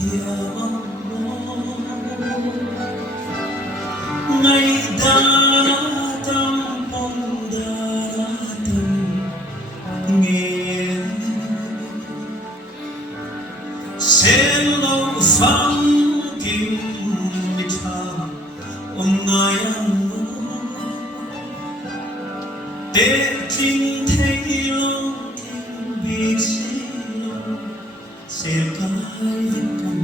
Ngày đaratam pondaratam nghe Sailova phang kim mitha ngayang Te kinh Thei lo kinh Biak Sail kai kam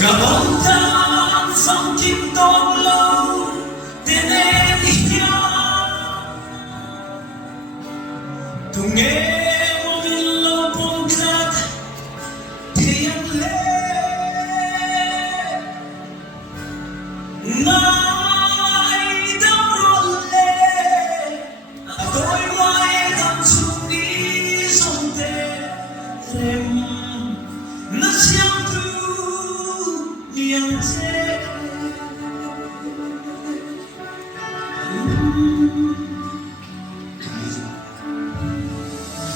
Cả bóng ta phong kim tốt lâu tên em hiểu tu nghe một viên lâu bông cát thì em lên ngay đâu rồi lên đôi ngoài đắm chung đi dòng tê rem nó xiang tu yang thế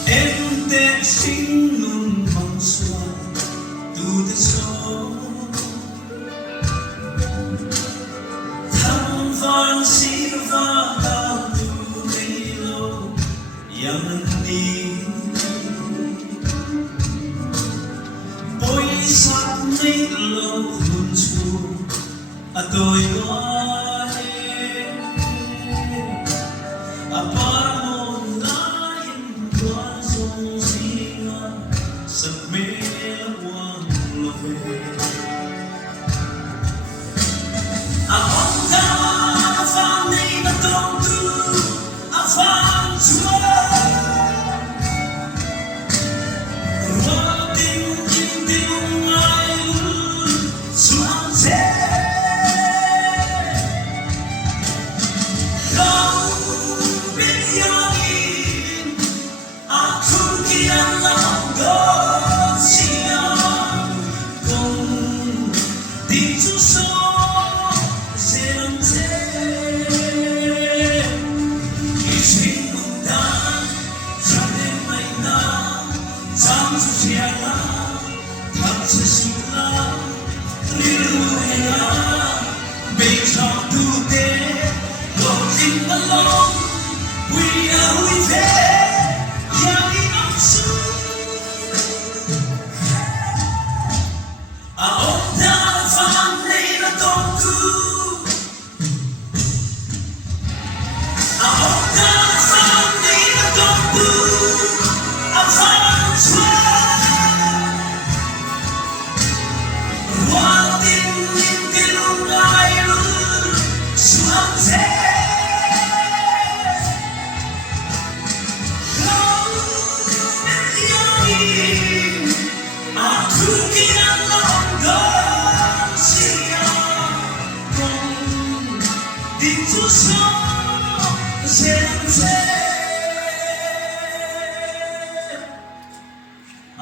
em tên Hringnun bằng xoan tu thế số thăm van Sailova cao tu mấy lâu yang đi bôi sát mấy lâu tôi gọi para một ngày qua dòng riêng sắp mê quang lo về ông ta phang đi mà đông tu phang Chuai hoa tình tình ai xuống thế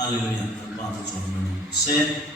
Hallelujah.